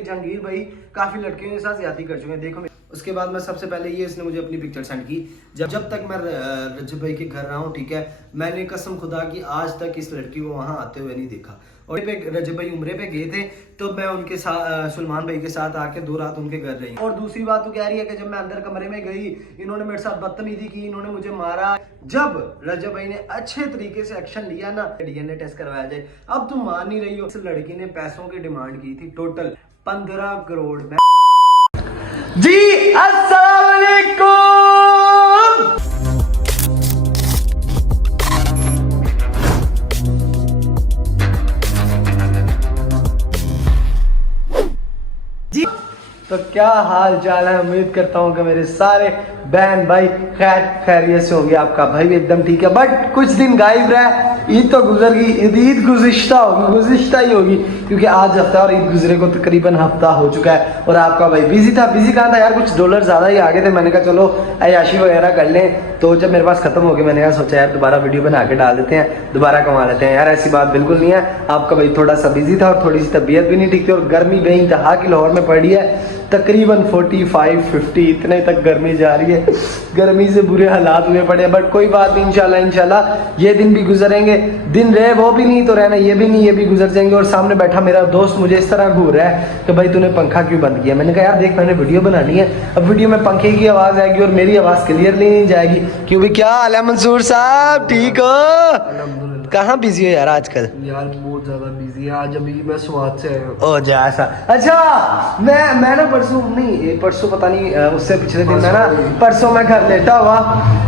जहांगीर भाई काफी लड़कियों के साथ ज्यादती कर चुके हैं। देखो उसके बाद मैं सबसे पहले ये इसने मुझे अपनी पिक्चर सेंड की। जब तक मैं रजब भाई के घर रहा हूँ, ठीक है, मैंने कसम खुदा की आज तक इस लड़की को वहां आते हुए नहीं देखा। और रजब भाई उम्रे पे गए थे तो मैं उनके साथ सलमान भाई के साथ आके 2 रात उनके घर रही। और दूसरी बात तो कह रही है कि जब मैं अंदर कमरे में गई इन्होंने मेरे साथ बदतमीजी की, इन्होंने मुझे मारा। जब रजब भाई ने अच्छे तरीके से एक्शन लिया ना, डीएनए टेस्ट करवाया जाए। अब तुम मान नहीं रही हो, इस लड़की ने पैसों की डिमांड की थी टोटल 15 करोड़ में। जी अस्सलाम वालेकुम। जी तो क्या हाल चाल है, उम्मीद करता हूँ कि मेरे सारे बहन भाई खैरियत से होंगे। आपका भाई भी एकदम ठीक है, बट कुछ दिन गायब रहा। ईद तो गुजर गई, ईद गुज़िश्ता ही होगी क्योंकि आज हफ्ता और ईद गुजरे को तकरीबन हफ्ता हो चुका है। और आपका भाई बिजी कहाँ था यार, कुछ डॉलर ज़्यादा ही आ गए थे। मैंने कहा चलो अयाशी वगैरह कर लें, तो जब मेरे पास ख़त्म हो गया मैंने कहा सोचा यार दोबारा वीडियो बना के डाल देते हैं, दोबारा कमा लेते हैं। यार ऐसी बात बिल्कुल नहीं है, आपका भाई थोड़ा सा बिजी था और थोड़ी सी तबीयत भी नहीं ठीक थी। और गर्मी बेइंतहा की लाहौर में पड़ी है, तकरीबन 45-50 इतने तक गर्मी जा रही है। गर्मी से बुरे हालात हुए पड़े, बट कोई बात नहीं, इंशाल्लाह ये दिन भी गुजरेंगे। दिन रहे वो भी नहीं तो रहना ये भी नहीं, ये भी गुजर जाएंगे। और सामने बैठा मेरा दोस्त मुझे इस तरह घूर रहा है कि भाई तूने पंखा क्यों बंद किया। मैंने कहा यार देख मैंने वीडियो बनानी है, अब वीडियो में पंखे की आवाज़ आएगी और मेरी आवाज़ क्लियरली नहीं जाएगी। क्यों भी क्या हाल है मंसूर साहब, ठीक हो? कहाँ बिजी हो यार आजकल? यार बहुत ज्यादा बिजी है, आज अभी मैं स्वाद से आया हूँ। ओ जा ऐसा, अच्छा मैं ना परसों पता नहीं उससे पिछले दिन मैं ना परसों मैं घर लेटा हुआ,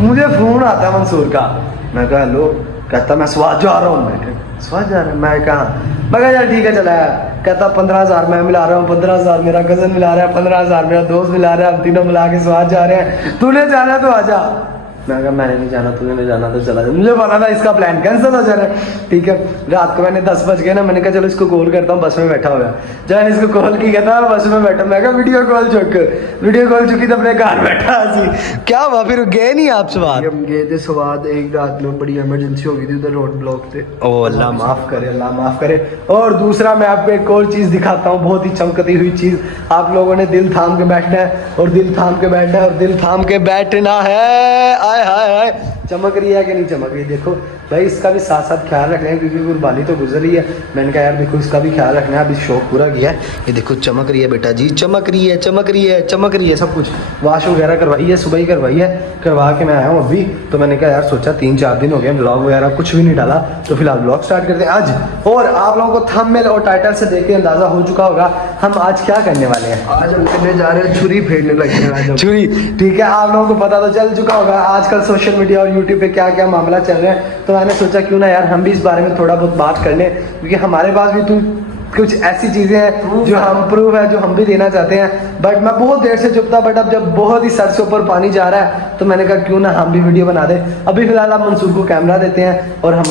मुझे फोन आता है मंसूर का। मैं कहा हेलो, कहता मैं स्वाद जा रहा हूँ। मैं स्वाद जा रहा हूँ, मैं कहा मैं यार ठीक है चला यार। कहता 15,000 मैं मिला रहा हूँ, 15,000 मेरा कजन मिला रहा है, 15,000 मेरा दोस्त मिला रहा है, हम तीनों मिला के स्वाद जा रहे हैं, तूने जाना तो आजा। मैं कहा मैंने नहीं जाना, तूने नहीं जाना तो चला जा। मुझे पता था इसका प्लान कैंसिल हो जाना है, ठीक है। रात को मैंने 10 बज गए ना, मैंने कहा चलो इसको कॉल करता हूँ, बस में बैठा हुआ। जब इसको कॉल की कहता बस में बैठा, मैं कहा वीडियो कॉल चुकी तो अपने घर बैठा सी। क्या हुआ फिर, गए नहीं आप स्वाद? हम गए थे स्वाद, एक रात में बड़ी इमरजेंसी हो गई थी, उधर रोड ब्लॉक थे। ओ अल्लाह माफ करे, अल्लाह माफ करे। और दूसरा मैं आपको एक और चीज़ दिखाता हूँ, बहुत ही चमकती हुई चीज़। आप लोगों ने दिल थाम के बैठना है और दिल थाम के बैठना है और दिल थाम के बैठना है। आय हाय हाय, चमक रही है कि नहीं चमक रही? देखो भाई इसका भी साथ साथ ख्याल रखना है क्योंकि कुर्बानी तो गुजर रही है। मैंने कहा यार देखो इसका भी ख्याल रखना है, अभी शौक पूरा किया है। ये देखो चमक रही है बेटा जी, चमक रही है सब कुछ। वाश वगैरह करवाई है, सुबह ही करवाई है, करवा के मैं आया हूँ अभी। तो मैंने कहा यार सोचा 3-4 दिन हो गए ब्लॉग वगैरह कुछ भी नहीं डाला, तो फिलहाल ब्लॉग स्टार्ट करते हैं आज। और आप लोगों को थंबनेल और टाइटल से देख के अंदाजा हो चुका होगा हम आज क्या करने वाले हैं। आज हम करने जा रहे हैं छुरी फेरने लगे हैं। छुरी, ठीक है, आप लोगों को पता तो चल चुका होगा आजकल सोशल मीडिया और यूट्यूब पे क्या क्या मामला चल रहे हैं। तो मैंने सोचा क्यों ना यार हम भी इस बारे में थोड़ा बहुत बात कर लें, क्योंकि हमारे पास भी कुछ ऐसी चीज़ें हैं जो हम प्रूफ है जो हम भी देना चाहते हैं। बट मैं बहुत देर से चुप था, बट अब जब बहुत ही सर से ऊपर पानी जा रहा है तो मैंने कहा क्यों ना हम भी वीडियो बना दें। अभी फिलहाल आप मंसूर को कैमरा देते हैं और हम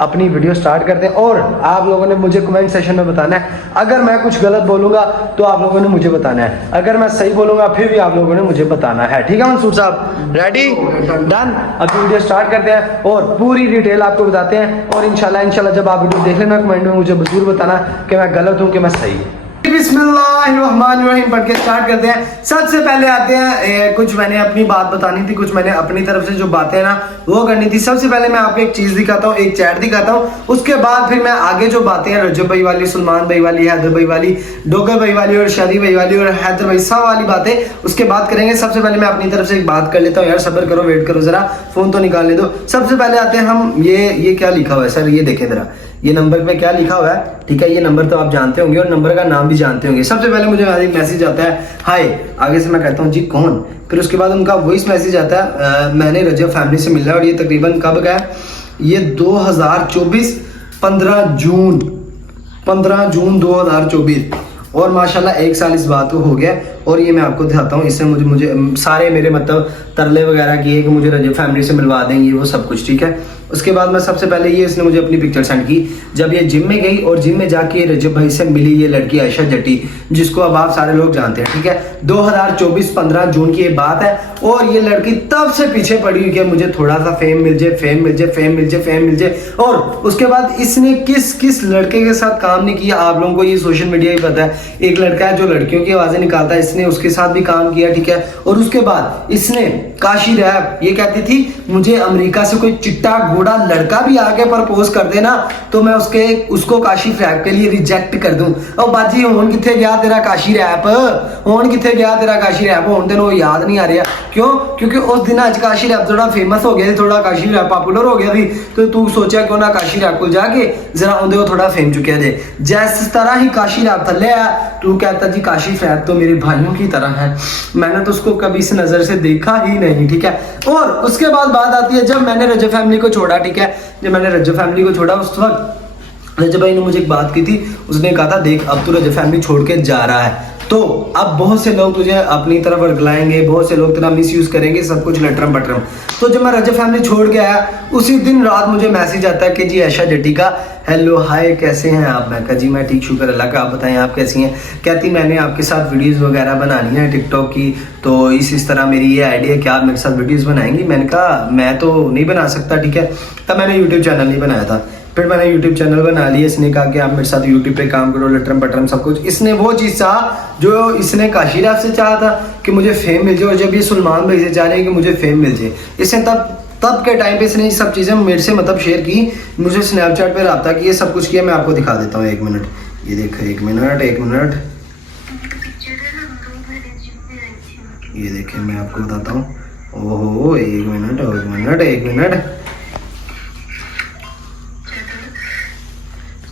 अपनी वीडियो स्टार्ट करते हैं। और आप लोगों ने मुझे कमेंट सेशन में बताना है, अगर मैं कुछ गलत बोलूँगा तो आप लोगों ने मुझे बताना है, अगर मैं सही बोलूँगा फिर भी आप लोगों ने मुझे बताना है। ठीक है मंसूर साहब, रेडी डन? अभी वीडियो स्टार्ट करते हैं और पूरी डिटेल आपको बताते हैं। और इंशाल्लाह जब आप वीडियो देख लेना कमेंट में मुझे जरूर बताना कि मैं गलत हूँ कि मैं सही हूँ। बिस्मिल्लाहिर्रहमानिर्रहीम पढ़ के स्टार्ट करते हैं। सबसे पहले आते हैं कुछ मैंने अपनी बात बतानी थी, कुछ मैंने अपनी तरफ से जो बातें ना वो करनी थी। सबसे पहले मैं आपको एक चीज दिखाता हूँ, एक चैट दिखाता हूँ, उसके बाद फिर मैं आगे जो बातें हैं रजब भाई वाली, सलमान भाई वाली, हैदर भाई वाली, डोगर भाई वाली और शादी भाई वाली और हैदर भाई साहब वाली बातें उसके बाद करेंगे। सबसे पहले मैं अपनी तरफ से एक बात कर लेता हूँ। यार सब्र करो, वेट करो जरा, फोन तो निकालने दो। सबसे पहले आते हैं हम, ये क्या लिखा हुआ है सर, ये देखें जरा, ये नंबर पे क्या लिखा हुआ है, ठीक है। ये नंबर तो आप जानते होंगे और नंबर का नाम भी जानते होंगे। सबसे पहले मुझे मैसेज आता है हाय, आगे से मैं कहता हूँ जी कौन, फिर उसके बाद उनका वॉइस मैसेज आता है मैंने रजब फैमिली से मिला। और ये तकरीबन कब का है, ये 2024 15 जून 2024। और माशाल्लाह 1 साल इस बात को हो गया। और ये मैं आपको दिखाता हूँ, इससे मुझे सारे मेरे मतलब तरले वगैरह किए कि मुझे रजब फैमिली से मिलवा देंगे वो सब कुछ, ठीक है। उसके बाद मैं सबसे पहले ये इसने मुझे अपनी पिक्चर सेंड की जब ये जिम में गई और जिम में जाके रजब भाई से मिली ये लड़की आयशा जट्टी, जिसको अब आप सारे लोग जानते हैं, ठीक है। 2024 15 जून की ये बात है और ये लड़की तब से पीछे पड़ी हुई है मुझे थोड़ा सा फेम मिल जाए, फेम मिल जाए, फेम मिल जाए, फेम मिल जाए। और उसके बाद इसने किस किस लड़के के साथ काम नहीं किया, आप लोगों को ये सोशल मीडिया ही पता है। एक लड़का है जो लड़कियों की आवाजें निकालता है, इसने उसके साथ भी काम किया, ठीक है। और उसके बाद इसने काशी रैप, ये कहती थी मुझे अमेरिका से कोई चिट्टा घोड़ा लड़का भी आके प्रपोज कर देना तो मैं उसको काशी रैप के लिए रिजेक्ट कर दूं। और बाजी होन किथे गया तेरा काशी रैप, होन किथे गया तेरा काशी रैप, होन तेन याद नहीं आ रहा क्यों? क्योंकि उस दिन आज काशी रैप थोड़ा फेमस हो गया थी, थोड़ा काशी रैप पॉपुलर हो गया थी, तो तू सोचा क्यों ना काशी रैप को जाके जरा उन्हें वो थोड़ा फेम चुके थे। जिस तरह ही काशी रैप थले आया तू कहता जी काशी रैप तो मेरे भाइयों की तरह है, मैंने तो उसको कभी इस नजर से देखा ही नहीं, ठीक है। और उसके बाद बात आती है जब मैंने रजब फैमिली को छोड़ा, ठीक है। जब मैंने रजब फैमिली को छोड़ा उस वक्त रजब भाई ने मुझे एक बात की थी, उसने कहा था देख अब तू रजब फैमिली छोड़ के जा रहा है तो अब बहुत से लोग तुझे अपनी तरफ वर्गलाएंगे, बहुत से लोग तेरा मिस यूज करेंगे, सब कुछ लटरम बटरम। तो जब मैं रजब फैमिली छोड़ के आया उसी दिन रात मुझे मैसेज आता है कि जी आयशा जट्टी का हेलो हाय कैसे हैं आप। मैं कहा जी मैं ठीक शुक्र अल्लाह का, आप बताएं आप कैसी हैं। कहती मैंने आपके साथ वीडियोस वगैरह बनानी है टिकटॉक की, तो इस तरह मेरी ये आइडिया कि आप मेरे साथ वीडियोस बनाएंगी। मैंने कहा मैं तो नहीं बना सकता, ठीक है। तब मैंने यूट्यूब चैनल नहीं बनाया था, फिर मैंने यूट्यूब चैनल बना लिया। इसने कहा कि आप मेरे साथ यूट्यूब पे काम करो, लटरम पटरम सब कुछ। इसने वो चीज़ चाहा जो इसने काशी रैप से चाहा था कि मुझे फेम मिल जाए, और जब ये सलमान भाई से चाह रहे हैं कि मुझे फेम मिल जाए, इसने तब के टाइम पे इसने ये सब चीज़ें मेरे से मतलब शेयर की, मुझे स्नैपचैट पे रहा कि ये सब कुछ किया। मैं आपको दिखा देता हूँ, 1 मिनट, ये देखो 1 मिनट, 1 मिनट, ये देखिए मैं आपको बताता हूँ। ओहो 1 मिनट, 1 मिनट, 1 मिनट,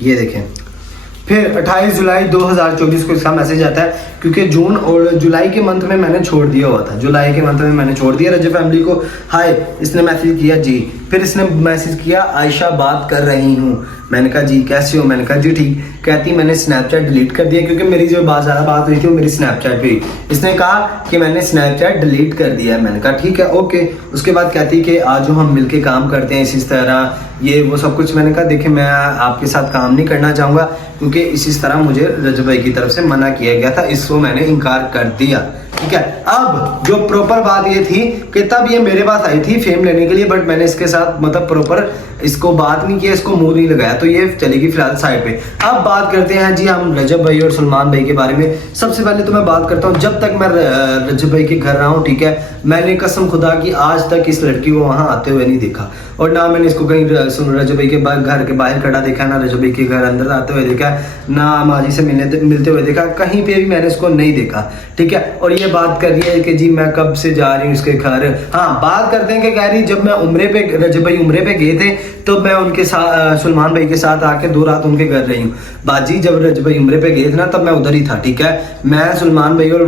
ये देखें। फिर 28 जुलाई 2024 को इसका मैसेज आता है, क्योंकि जून और जुलाई के मंथ में मैंने छोड़ दिया हुआ था, जुलाई के मंथ में मैंने छोड़ दिया रजब फैमिली को। हाय इसने मैसेज किया जी, फिर इसने मैसेज किया आयशा बात कर रही हूँ। मैंने कहा जी कैसे हो, मैंने कहा जी ठीक। कहती मैंने स्नैपचैट डिलीट कर दिया, क्योंकि मेरी जो ज़्यादा बात हुई थी वो मेरी स्नैपचैट पे। इसने कहा कि मैंने स्नैपचैट डिलीट कर दिया है। मैंने कहा ठीक है ओके। उसके बाद कहती कि आज हम मिलके काम करते हैं इसी तरह, ये वो सब कुछ। मैंने कहा देखिए मैं आपके साथ काम नहीं करना चाहूँगा, क्योंकि इसी तरह मुझे रजब भाई की तरफ से मना किया गया था, इसको मैंने इनकार कर दिया, ठीक है। अब जो प्रॉपर बात ये थी कि तब ये मेरे पास आई थी फेम लेने के लिए, बट मैंने इसके साथ मतलब प्रॉपर इसको बात नहीं किया, इसको मुंह नहीं लगाया, तो ये चलेगी फिलहाल साइड पे। अब बात करते हैं जी हम रजब भाई और सलमान भाई के बारे में। सबसे पहले तो मैं बात करता हूँ, जब तक मैं रजब भाई के घर रहा हूँ, ठीक है, मैंने कसम खुदा की आज तक इस लड़की को वहाँ आते हुए नहीं देखा, और ना मैंने इसको कहीं रजब भाई के घर के बाहर खड़ा देखा, ना रजब भाई के घर अंदर आते हुए देखा, ना माजी से मिलते हुए देखा, कहीं पे भी मैंने इसको नहीं देखा, ठीक है। और ये बात कर रही है कि जी मैं कब से जा रही हूँ इसके घर। हाँ बात करते हैं कि कह रही जब मैं उम्रे पे रजब भाई उम्रे पे गए थे तो मैं उनके साथ सलमान भाई के साथ आके 2 रात उनके घर रही हूँ। बाजी जब रजब भाई उम्रे पे गए थे ना तब मैं उधर ही था, ठीक है। मैं सलमान भाई और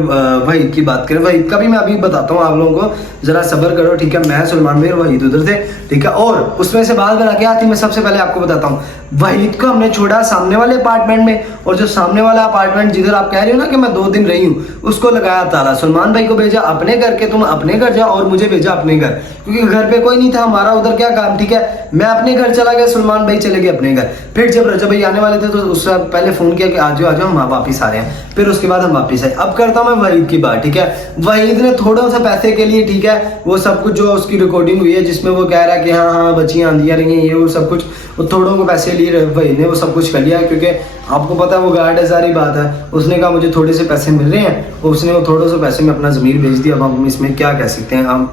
वहीद की बात करें, वहीद का भी मैं अभी बताता हूँ आप लोगों को, जरा सब्र करो, ठीक है। मैं सलमान भाई और वहीद उधर थे, ठीक है। और उसमें से बात बना के आती, मैं सबसे पहले आपको बताता हूँ, वहीद को हमने छोड़ा सामने वाले अपार्टमेंट में, और जो सामने वाला अपार्टमेंट जिधर आप कह रहे हो ना कि मैं 2 दिन रही हूँ, उसको लगाया ताला। सलमान भाई को भेजा अपने घर के तुम अपने घर जाओ, और मुझे भेजा अपने घर, क्योंकि घर पे कोई नहीं था, हमारा उधर क्या काम, ठीक है। मैं अपने घर चला गया, सलमान भाई चले गए अपने घर। फिर जब रजब भाई आने वाले थे तो उससे पहले फोन किया कि आ जाओ हम वापिस आ रहे हैं, फिर उसके बाद हम वापिस आए। अब करता हूँ मैं वहीद की बात, ठीक है। वहीद ने थोड़ा सा पैसे के लिए, ठीक है, वो सब कुछ जो उसकी रिकॉर्डिंग हुई है जिसमें वो कह रहा है कि हाँ हाँ बच्चियाँ आंधियाँ रही हैं, ये वो सब कुछ, वो थोड़ों को पैसे लिए वहीद ने वो सब कुछ कर लिया, क्योंकि आपको पता है वो गार्ड है, सारी बात है। उसने कहा मुझे थोड़े से पैसे मिल रहे हैं, और उसने वो थोड़े से पैसे में अपना ज़मीर बेच दिया। अब हम इसमें क्या कह सकते हैं हम,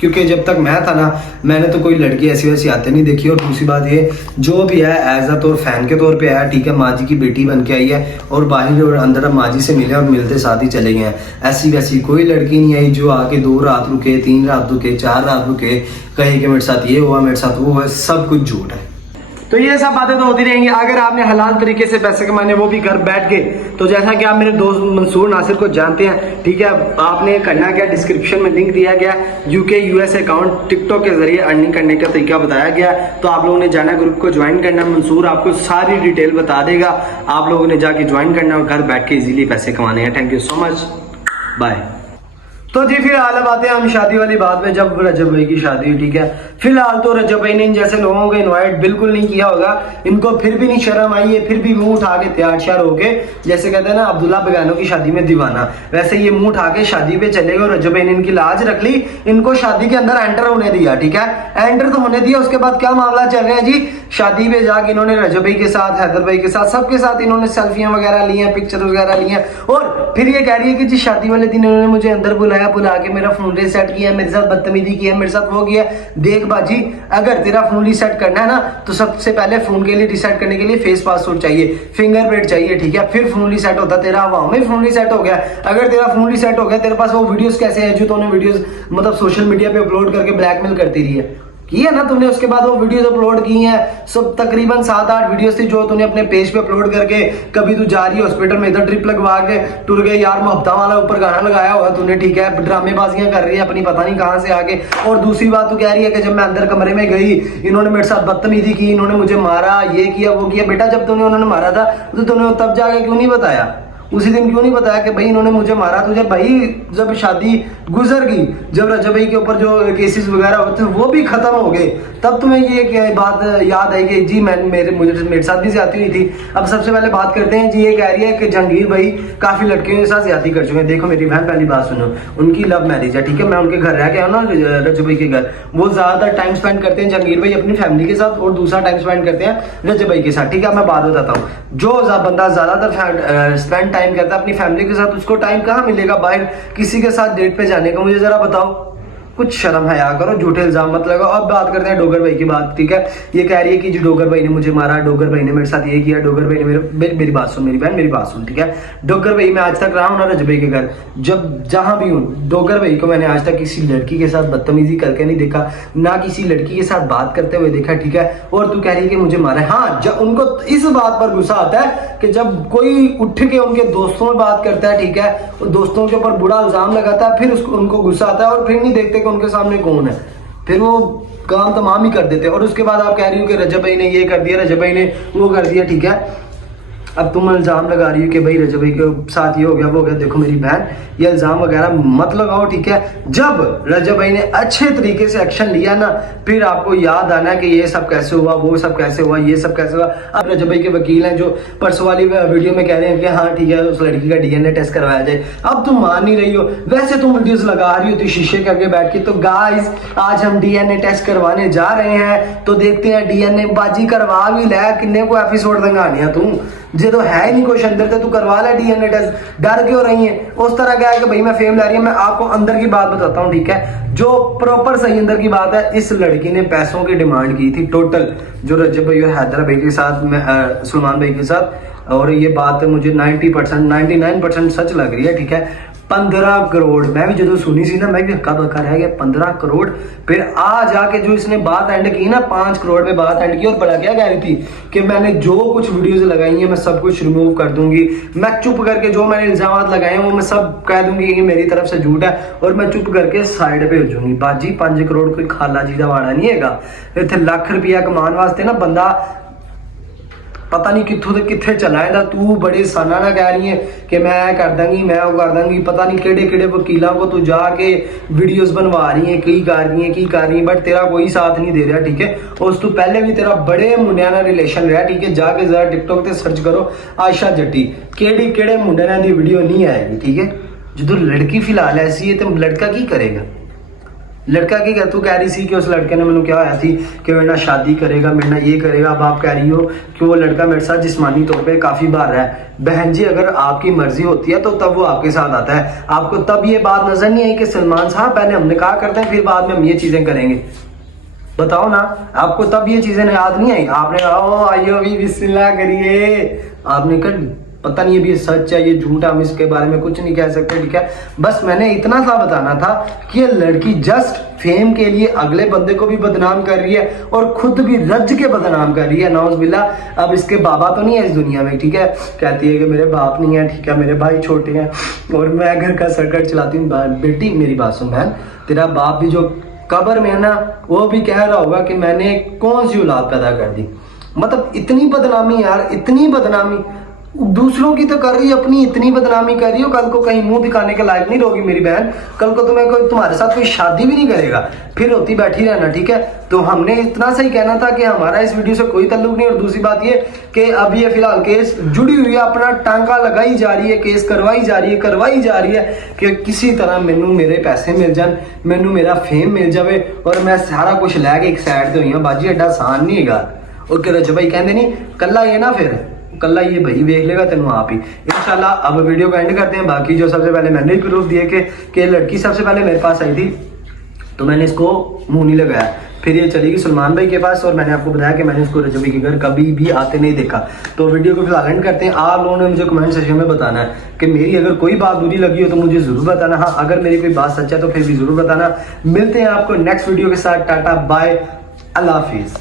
क्योंकि जब तक मैं था ना मैंने तो कोई लड़की ऐसी वैसी आते नहीं देखी। और दूसरी बात ये जो भी है एज अ तौर फैन के तौर पे आया, ठीक है, माँ जी की बेटी बन के आई है, और बाहर और अंदर अब माँ जी से मिले और मिलते साथ ही चले गए हैं। ऐसी वैसी कोई लड़की नहीं आई जो आके 2 रात रुके, 3 रात रुके, 4 रात रुके, कहे कि मेरे साथ ये हुआ, मेरे साथ वो हुआ, सब कुछ झूठ है। तो ये सब बातें तो होती रहेंगी। अगर आपने हलाल तरीके से पैसे कमाने वो भी घर बैठ के, तो जैसा कि आप मेरे दोस्त मंसूर नासिर को जानते हैं, ठीक है, आपने करना क्या, डिस्क्रिप्शन में लिंक दिया गया, UK US अकाउंट टिकटॉक के जरिए अर्निंग करने का तरीका बताया गया, तो आप लोगों ने जाना, ग्रुप को ज्वाइन करना, मंसूर आपको सारी डिटेल बता देगा, आप लोगों ने जाके ज्वाइन करना और घर बैठ के इजीली पैसे कमाने हैं। Thank you so much, bye. तो जी फिलहाल अब आते हैं हम शादी वाली बात में। जब रजब भाई की शादी हुई, ठीक है, फिलहाल तो रजब भाई ने इन जैसे लोगों को इनवाइट बिल्कुल नहीं किया होगा। इनको फिर भी नहीं शर्म आई है, फिर भी मुंह उठा के तैयार श्यार हो गए, जैसे कहते हैं ना अब्दुल्ला बेगानो की शादी में दीवाना, वैसे ये मुंह उठा के शादी पे चले गए और रजब भाई ने इनकी लाज रख ली, इनको शादी के अंदर एंटर होने दिया। ठीक है, एंटर तो होने दिया, उसके बाद क्या मामला चल रहे हैं जी, शादी पे जाके इन्होंने रजब भाई के साथ, हैदर भाई के साथ, सबके साथ इन्होंने सेल्फियां वगैरह ली हैं, पिक्चर वगैरह ली हैं, और फिर ये कह रही है कि जी शादी वाले दिन इन्होंने मुझे अंदर बुला के मेरा फोन रीसेट किया, मेरे साथ बदतमीजी की है, मेरे साथ वो किया। देख बाजी, अगर तेरा फोन रीसेट करना है ना तो सबसे पहले फोन के लिए रीसेट करने के लिए फेस पासवर्ड चाहिए, फिंगरप्रिंट चाहिए, ठीक है, फिर फोन रीसेट होता। तेरा हवा में फोन रीसेट हो गया। अगर तेरा फोन रीसेट हो गया, तेरे पास वो वीडियोस कैसे है जो तूने वीडियोस मतलब सोशल मीडिया पे अपलोड करके ब्लैकमेल करती रही है, की है ना तुमने, उसके बाद वो वीडियोस अपलोड की हैं सब, तकरीबन 7-8 वीडियोस थी जो तूने अपने पेज पे अपलोड करके, कभी तू जा रही है हॉस्पिटल में इधर ट्रिप लगवा के टूर गए यार मोहब्बता वाला ऊपर गाना लगाया हुआ तूने, ठीक है, ड्रामेबाजियां कर रही है अपनी पता नहीं कहां से आके। और दूसरी बात तू कह रही है कि जब मैं अंदर कमरे में गई इन्होंने मेरे साथ बदतमीजी की, इन्होंने मुझे मारा, ये किया वो किया। बेटा जब तूने उन्होंने मारा था तो तूने तब जाके क्यों नहीं बताया, उसी दिन क्यों नहीं बताया कि भाई इन्होंने मुझे मारा? तुझे भाई जब शादी गुजर गई, जब रजब भाई के ऊपर जो केसेस वगैरह होते वो भी खत्म हो गए, तब तुम्हें ये क्या बात याद आई कि जी मेरे साथ भी ज्यादती हुई थी। अब सबसे पहले बात करते हैं जी, ये कह रही है कि जहांगीर भाई काफी लड़कियों के साथ ज्यादती कर चुके हैं। देखो मेरी बहन, पहली बात सुनो, उनकी लव मैरिज है, ठीक है, मैं उनके घर रह गया हूँ ना रजब भाई के घर, वो ज्यादातर टाइम स्पेंड करते हैं जहांगीर भाई अपनी फैमिली के साथ और दूसरा टाइम स्पेंड करते हैं रजब भाई के साथ। ठीक है, मैं बात बताता हूँ, जो बंदा ज्यादातर स्पेंड टाइम करता है अपनी फैमिली के साथ, उसको टाइम कहाँ मिलेगा बाहर किसी के साथ डेट पे जाने का? मुझे जरा बताओ, कुछ शर्म हया करो, झूठे इल्जाम मत लगाओ। अब बात करते हैं डोगर भाई की बात, ठीक है, ये कह रही है कि जी डोगर भाई ने मुझे मारा, डोगर भाई ने मेरे साथ ये किया, डोगर भाई ने मेरी बात सुन, मेरी बहन मेरी बात सुन, ठीक है, डोगर भाई मैं आज तक रहा हूँ ना रजब भाई के घर, जब जहां भी हूँ, डोगर भाई को मैंने आज तक किसी लड़की के साथ बदतमीजी करके नहीं देखा, ना किसी लड़की के साथ बात करते हुए देखा, ठीक है। और तू कह रही है कि मुझे मारा है, हाँ, जब उनको इस बात पर गुस्सा आता है कि जब कोई उठ के उनके दोस्तों में बात करता है, ठीक है, और दोस्तों के ऊपर बुरा इल्जाम लगाता है, फिर उसको उनको गुस्सा आता है और फिर नहीं देखते कि उनके सामने कौन है, फिर वो काम तमाम ही कर देते। और उसके बाद आप कह रही हो कि रजब भाई ने ये कर दिया, रजब भाई ने वो कर दिया, ठीक है। अब तुम इल्जाम लगा रही हो कि भाई रजब भाई के साथ ये हो गया वो हो गया। देखो मेरी बहन, ये इल्जाम वगैरह मत लगाओ, ठीक है। जब रजब भाई ने अच्छे तरीके से एक्शन लिया ना, फिर आपको याद आना कि ये सब कैसे हुआ, वो सब कैसे हुआ, ये सब कैसे हुआ। अब रजब भाई के वकील हैं जो परसों वाली वीडियो में कह रहे हैं कि हाँ ठीक है उस लड़की का डीएनए टेस्ट करवाया जाए। अब तुम मान नहीं रही हो, वैसे तुम वीडियोस लगा रही होती शीशे के आगे बैठ के। तो गाइस आज हम डीएनए टेस्ट करवाने जा रहे हैं, तो देखते हैं डीएनए बाजी करवा भी ले, किन्ने को एपिसोड दंगानिया तू जे तो है ही नहीं कुछ अंदर से, तू करवा ले डीएनए टेस्ट, डर क्यों रही है? उस तरह क्या है कि भाई मैं फेम ला रही है। मैं आपको अंदर की बात बताता हूँ, ठीक है, जो प्रॉपर सही अंदर की बात है, इस लड़की ने पैसों की डिमांड की थी टोटल, जो रजब भाई और हैदर भाई के साथ में सलमान भाई के साथ, और ये बात मुझे 90% 99% सच लग रही है, ठीक है। 15 करोड़, मैं भी जो सुनी सी ना मैं भी हक्का बक्का रह गया, 15 करोड़। फिर आ जाके जो इसने बात एंड की ना, 5 करोड़ पे बात एंड की, और बड़ा क्या कह रही थी कि मैंने जो कुछ वीडियोस लगाई हैं मैं सब कुछ रिमूव कर दूंगी, मैं चुप करके जो मैंने इल्जाम लगाए हैं वो मैं सब कह दूंगी कि मेरी तरफ से झूठ है, और मैं चुप करके साइड पे हो जाऊंगी। बाजी 5 करोड़ कोई खाला जी का वाड़ा नहीं हैगा, इतने लाख रुपया कमान वास्ते ना बंदा पता नहीं कितों से कितने चला है। तू बड़े साना ना कह रही है कि मैं कर दूंगी, मैं वो कर दूंगी, पता नहीं केड़े केड़े वकीलों को तू जाके वीडियोस बनवा रही है, की कर रही है, बट तेरा कोई साथ नहीं दे रहा, ठीक है। उस तू पहले भी तेरा बड़े मुंडिया ना रिलेशन रहा, ठीक है, जाके जरा टिकटॉक ते सर्च करो आयशा जट्टी, केड़ी केड़े मुंडिया दी वीडियो नहीं आएगी, ठीक है। जो लड़की फिलहाल ऐसी है तो लड़का की करेगा, लड़का की कर? तू कह रही थी कि उस लड़के ने मैंने क्या होया थी कि मेरे ना शादी करेगा, मेरे ना ये करेगा। अब आप कह रही हो कि वो लड़का मेरे साथ जिस्मानी तौर पे काफी बार रहा है। बहन जी अगर आपकी मर्जी होती है तो तब वो आपके साथ आता है। आपको तब ये बात नजर नहीं आई कि सलमान साहब पहले हमने कहा करते हैं फिर बाद में हम ये चीजें करेंगे? बताओ ना, आपको तब ये चीजें याद नहीं आई? आपने आइयो अभी बिस्मिल्लाह करिए, आपने कर ली। पता नहीं अभी सच है ये झूठ है, हम इसके बारे में कुछ नहीं कह सकते, ठीक है। बस मैंने इतना सा बताना था कि ये लड़की जस्ट फेम के लिए अगले बंदे को भी बदनाम कर रही है और खुद भी रज के बदनाम कर रही है, नौज बिल्ला। अब इसके बाबा तो नहीं है इस दुनिया में, ठीक है, कहती है कि मेरे बाप नहीं है, ठीक है, मेरे भाई छोटे हैं और मैं घर का सर्कट चलाती हूँ। बेटी मेरी बात सुन बहन, तेरा बाप भी जो कब्र में है ना, वो भी कह रहा होगा कि मैंने कौन सी औलाद पैदा कर दी। मतलब इतनी बदनामी यार, इतनी बदनामी। दूसरों की तो कर रही है, अपनी इतनी बदनामी कर रही हो, कल को कहीं मुंह दिखाने के लायक नहीं रहोगी मेरी बहन। कल को तुम्हें कोई तुम्हारे साथ कोई शादी भी नहीं करेगा, फिर होती बैठी रहना, ठीक है। तो हमने इतना सही कहना था कि हमारा इस वीडियो से कोई ताल्लुक नहीं। और दूसरी बात ये कि अब ये फिलहाल केस जुड़ी हुई है, अपना टांका लगाई जा रही है, केस करवाई जा रही है कि किसी तरह मैनू मेरे पैसे मिल जान, मैनू मेरा फेम मिल जाए और मैं सारा कुछ लैके एक साइड ते हुई हूं। बाजी एडा आसान नहीं हैगा। और रज भाई कहते नहीं कला ये ना, फिर कल्ला ये भाई देख लेगा तेन आप ही। इंशाल्लाह अब वीडियो को एंड करते हैं। बाकी जो सबसे पहले मैंने प्रूफ दिए कि लड़की सबसे पहले मेरे पास आई थी, तो मैंने इसको मुंह नहीं लगाया। फिर ये चली गई सलमान भाई के पास और मैंने आपको बताया कि मैंने इसको रजवी के घर कभी भी आते नहीं देखा। तो वीडियो को फिलहाल एंड करते हैं। आप लोगों ने मुझे कमेंट सेक्शन में बताना है कि मेरी अगर कोई बात बुरी लगी हो तो मुझे जरूर बताना। हाँ, अगर मेरी कोई बात सच है तो फिर भी जरूर बताना। मिलते हैं आपको नेक्स्ट वीडियो के साथ। टाटा बाय, अल्लाह हाफिज।